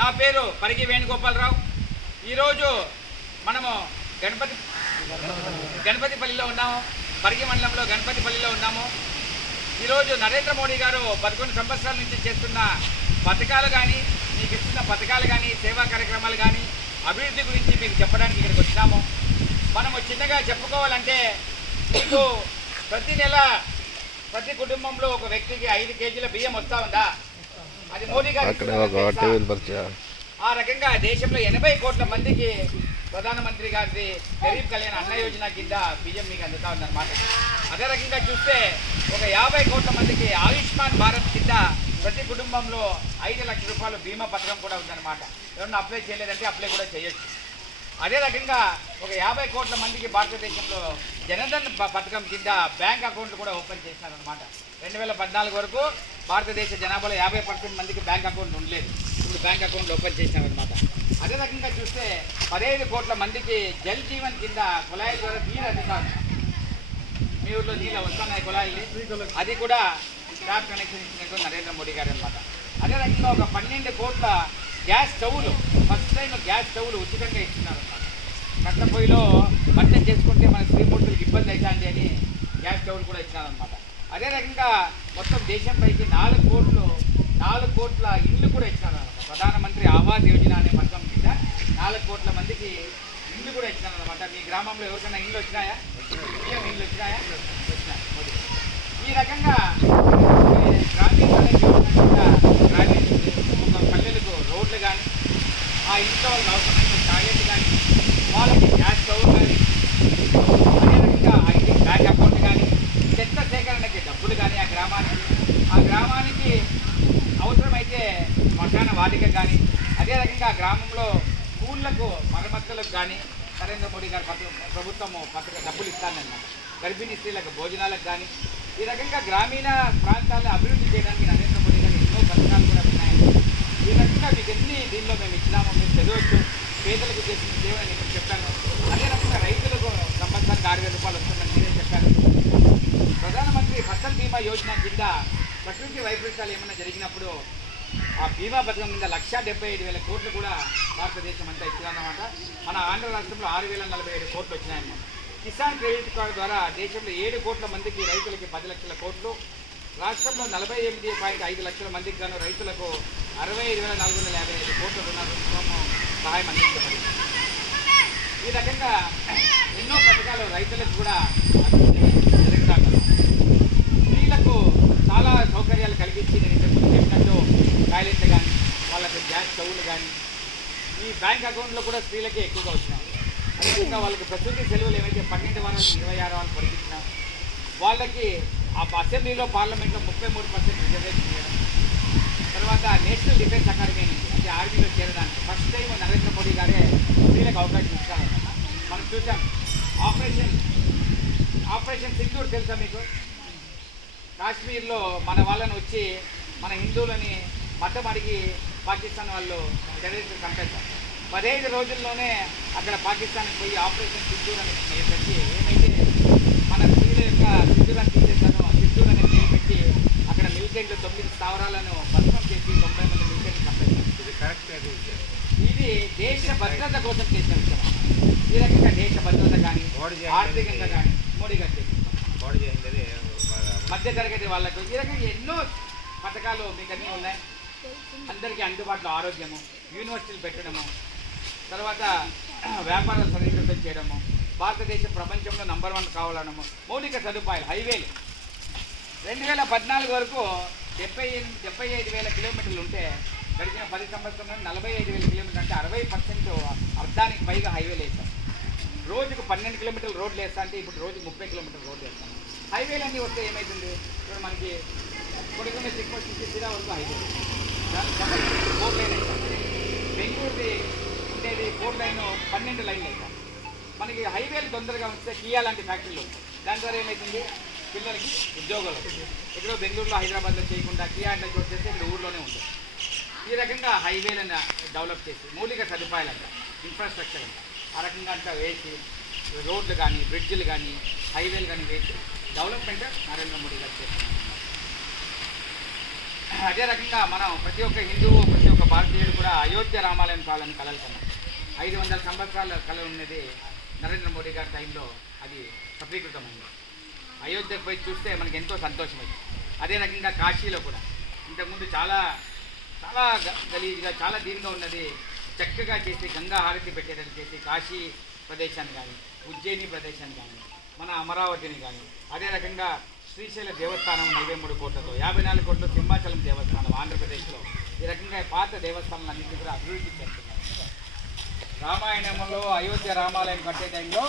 నా పేరు పరిగి వేణుగోపాలరావు. ఈరోజు మనము గణపతిపల్లిలో ఉన్నాము. పరిగి మండలంలో గణపతిపల్లిలో ఉన్నాము. ఈరోజు నరేంద్ర మోడీ గారు 11 సంవత్సరాల నుంచి చేస్తున్న పథకాలు కానీ, మీకు ఇస్తున్న పథకాలు కానీ, సేవా కార్యక్రమాలు కానీ, అభివృద్ధి గురించి మీకు చెప్పడానికి ఇక్కడికి వచ్చినాము. మనము చిన్నగా చెప్పుకోవాలంటే మీకు ప్రతి నెల ప్రతి కుటుంబంలో ఒక వ్యక్తికి 5 కేజీల బియ్యం వస్తూ ఉందా? అది మోడీ గారు. ఆ రకంగా దేశంలో 80 కోట్ల మందికి ప్రధానమంత్రి గారి గరీబ్ కళ్యాణ్ అన్న యోజన కింద బియ్యం మీకు అందుతా ఉందన్నమాట. అదే రకంగా చూస్తే ఒక 50 కోట్ల మందికి ఆయుష్మాన్ భారత్ కింద ప్రతి కుటుంబంలో 5 లక్షల రూపాయలు బీమా పథకం కూడా ఉందన్నమాట. ఎవరన్నా అప్లై చేయలేదంటే అప్లై కూడా చేయొచ్చు. అదే రకంగా ఒక 50 కోట్ల మందికి భారతదేశంలో జనధన్ పథకం కింద బ్యాంక్ అకౌంట్లు కూడా ఓపెన్ చేశారనమాట. 2014 వరకు భారతదేశ జనాభాలో 50% మందికి బ్యాంక్ అకౌంట్ ఉండలేదు. ఇప్పుడు బ్యాంక్ అకౌంట్లు ఓపెన్ చేశారనమాట. అదే రకంగా చూస్తే 15 కోట్ల మందికి జల్ జీవన్ కింద కుళాయి ద్వారా నీరు అందుతారు. మీ ఊళ్ళో నీళ్ళు వస్తున్నాయి కుళాయిల్ని, అది కూడా ట్యాప్ కనెక్షన్ ఇచ్చినట్టు నరేంద్ర మోడీ గారు అనమాట. అదే రకంగా ఒక 12 కోట్ల గ్యాస్ స్టవ్లు, ఫస్ట్ టైం గ్యాస్ స్టవ్లు ఉచితంగా ఇస్తున్నారన్నమాట. కట్టపొయ్యిలో వంట చేసుకుంటే మన స్త్రీమూర్తులకు ఇబ్బంది అవుతుంది అని గ్యాస్ స్టవ్లు కూడా ఇచ్చినారనమాట. అదే రకంగా మొత్తం దేశం పైకి 4 కోట్ల ఇళ్ళు కూడా ఇచ్చినారనమాట. ప్రధానమంత్రి ఆవాస్ యోజన అనే పథకం కింద 4 కోట్ల మందికి ఇళ్ళు కూడా ఇచ్చినారనమాట. మీ గ్రామంలో ఎవరికైనా ఇళ్ళు వచ్చినాయా? ఇళ్ళు వచ్చినాయా? వచ్చినాయి. ఈ రకంగా గ్రామీణ పల్లెలకు రోడ్లు కానీ, ఆ ఇంట్లో వాళ్ళకి అవసరమైన టాయిలెట్ కానీ, వాళ్ళకి గ్యాస్ స్టవ్ కానీ, అదే రకంగా ఐటీ బ్యాంక్ అకౌంట్ కానీ, చెత్త సేకరణకి డబ్బులు కానీ, ఆ గ్రామానికి అవసరమైతే శ్మశాన వాటిక కానీ, అదే రకంగా గ్రామంలో స్కూళ్లకు మరమ్మతులకు కానీ నరేంద్ర మోడీ గారి ప్రభుత్వము డబ్బులు ఇస్తానన్నమాట. గర్భిణీ స్త్రీలకు భోజనాలకు కానీ, ఈ రకంగా గ్రామీణ ప్రాంతాలను అభివృద్ధి చేయడానికి నరేంద్ర మోడీ గారు ఎన్నో పథకాలు కూడా ఉన్నాయండి. ఈ రకంగా మీకు ఎన్ని దీనిలో మేము ఇచ్చినామో మీరు చదవచ్చు. పేదలకు చేసిన సేవని నేను చెప్పాను. అదే రకంగా రైతులకు సంవత్సరానికి 6,000 రూపాయలు వస్తుందని మీరే చెప్పారు. ప్రధానమంత్రి ఫసల్ బీమా యోజన కింద ప్రకృతి వైపరీత్యాలు ఏమైనా జరిగినప్పుడు ఆ బీమా పథకం కింద 1,75,000 కోట్లు కూడా భారతదేశం అంతా ఇచ్చిందన్నమాట. మన ఆంధ్ర రాష్ట్రంలో 6,047 కోట్లు వచ్చినాయన్నమాట. కిసాన్ క్రెడిట్ కార్డు ద్వారా దేశంలో 7 కోట్ల మందికి రైతులకి 10 లక్షల కోట్లు, రాష్ట్రంలో 48.5 లక్షల మందికి గాను రైతులకు 65,455 కోట్ల రుణ సహాయం అందించబడింది. ఈ రకంగా ఎన్నో పథకాలు రైతులకు కూడా జరుగుతాయి. స్త్రీలకు చాలా సౌకర్యాలు కలిగించి నేను ఇంతకుముందు చెప్పినట్టు టాయిలెట్లు కానీ, వాళ్ళకి గ్యాస్ స్టవ్లు కానీ, ఈ బ్యాంక్ అకౌంట్లో కూడా స్త్రీలకే ఎక్కువగా వచ్చినాయి. అదేవిధంగా వాళ్ళకి ప్రసూతి సెలవులు ఏవైతే 12 వారాలు 26 వారాలు పొడిగించినా వాళ్ళకి ఆ అసెంబ్లీలో పార్లమెంట్లో 33% రిజర్వేషన్ చేయడం, తర్వాత నేషనల్ డిఫెన్స్ అకాడమీ నుంచి అంటే ఆర్మీలో చేరడానికి ఫస్ట్ టైం నరేంద్ర మోడీ గారే స్త్రీలకు అవకాశం ఇస్తారన్నమాట. మనం చూసాం ఆపరేషన్ సింధూర్ తెలుసా మీకు? కాశ్మీర్లో మన వాళ్ళని వచ్చి మన హిందువులని మతం అడిగి పాకిస్తాన్ వాళ్ళు టెర్రరిస్టులు చంపేస్తారు. 15 రోజుల్లోనే అక్కడ పాకిస్తాన్కి పోయి ఆపరేషన్ సింధూర్ అని పెట్టి ఏమైతే మన స్త్రీల యొక్క సింధూరాన్ని తీసేస్తానో సింధూర్ అనే పేరు పెట్టి అక్కడ మిలిటెంట్లు 9 స్థావరాలను భస్మం చేసి 90 మంది మిలిటెంట్లు చంపేస్తారు. ఇది కరెక్ట్. ఇది దేశ భద్రత కోసం చేసిన విషయం. ఈ రకంగా దేశ భద్రత కానీ, ఆర్థికంగా కానీ మోడీ గారు చేస్తారు. మధ్య తరగతి వాళ్ళకు ఈ రకంగా ఎన్నో పథకాలు మీకు అన్నీ ఉన్నాయి. అందరికీ అందుబాటులో ఆరోగ్యము, యూనివర్సిటీలు పెట్టడము, తర్వాత వ్యాపారాలు సరళీకృతం చేయడము, భారతదేశం ప్రపంచంలో నంబర్ 1 కావాలనము, మౌలిక సదుపాయాలు, హైవేలు 2014 వరకు 75,000 కిలోమీటర్లు ఉంటే గడిచిన 10 సంవత్సరంలో 45,000 కిలోమీటర్లు అంటే 60% అర్ధానికి పైగా హైవేలు వేస్తాం. రోజుకు 12 కిలోమీటర్లు రోడ్లు వేస్తా అంటే ఇప్పుడు రోజుకు 30 కిలోమీటర్లు రోడ్లు వేస్తాం. హైవేలు అన్నీ వస్తే ఏమవుతుంది? ఇప్పుడు మనకి కొడుకున్న చెక్పోస్ట్ నుంచి సీదా వరకు హైవే, దానికి సంబంధించి 4 లైన్ అవుతాం. బెంగళూరుది ఉండేది 4 లైన్ 12 లైన్లు అవుతాం. మనకి హైవేలు తొందరగా వస్తే కియా లాంటి ఫ్యాక్టరీలు వస్తాయి. దాని ద్వారా ఏమవుతుంది? పిల్లలకి ఉద్యోగాలు ఇక్కడ బెంగళూరులో హైదరాబాద్లో చేయకుండా కియా అంటే వచ్చేస్తే ఇక్కడ ఊర్లోనే ఉంటుంది. ఈ రకంగా హైవేలను డెవలప్ చేసి మౌలిక సదుపాయాలు అంట, ఇన్ఫ్రాస్ట్రక్చర్ అంట, ఆ రకంగా అంతా వేసి రోడ్లు కానీ, బ్రిడ్జిలు కానీ, హైవేలు కానీ వేసి డెవలప్మెంట్ నరేంద్ర మోడీ గారు చేస్తున్నారు. అదే రకంగా మనం ప్రతి ఒక్క హిందువు, ప్రతి ఒక్క భారతీయుడు కూడా అయోధ్య అయోధ్య రామాలయం కావాలని కలలు కన్నా 500 సంవత్సరాల కళ ఉన్నది నరేంద్ర మోడీ గారి టైంలో అది సఫలీకృతమైంది. అయోధ్యకు పోయి చూస్తే మనకి ఎంతో సంతోషమైంది. అదే రకంగా కాశీలో కూడా ఇంతకుముందు చాలా చాలా గలీజ్గా చాలా దీనిగా ఉన్నది చక్కగా చేసి గంగా హారతి పెట్టేదని చేసి కాశీ ప్రదేశాన్ని కానీ ఉజ్జయిని ప్రదేశాన్ని కానీ మన అమరావతిని కానీ అదే రకంగా శ్రీశైల దేవస్థానం 43 కోట్లతో 54 కోట్ల సింహాచలం దేవస్థానం ఆంధ్రప్రదేశ్లో ఈ రకంగా పాత దేవస్థానాలన్నింటినీ కూడా అభివృద్ధి చేస్తున్నారు. రామాయణంలో అయోధ్య రామాలయం కట్టే టైంలో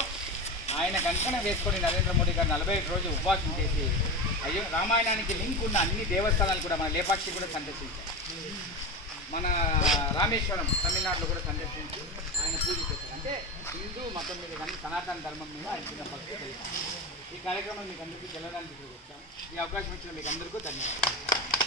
ఆయన కంకణం వేసుకొని నరేంద్ర మోడీ గారు 45 రోజులు ఉపవాసం చేసి రామాయణానికి లింక్ ఉన్న అన్ని దేవస్థానాలు కూడా మన లేపాక్షి కూడా సందర్శించారు. మన రామేశ్వరం తమిళనాడులో కూడా సందర్శించి ఆయన పూజ చేశారు. అంటే హిందూ మతం మీద కానీ సనాతన ధర్మం మీద ఆయన భక్తి కలిగారు. ఈ కార్యక్రమం మీకు అందరికీ తెలవడానికి వచ్చాము. ఈ అవకాశం ఇచ్చిన మీకు అందరికీ ధన్యవాదాలు.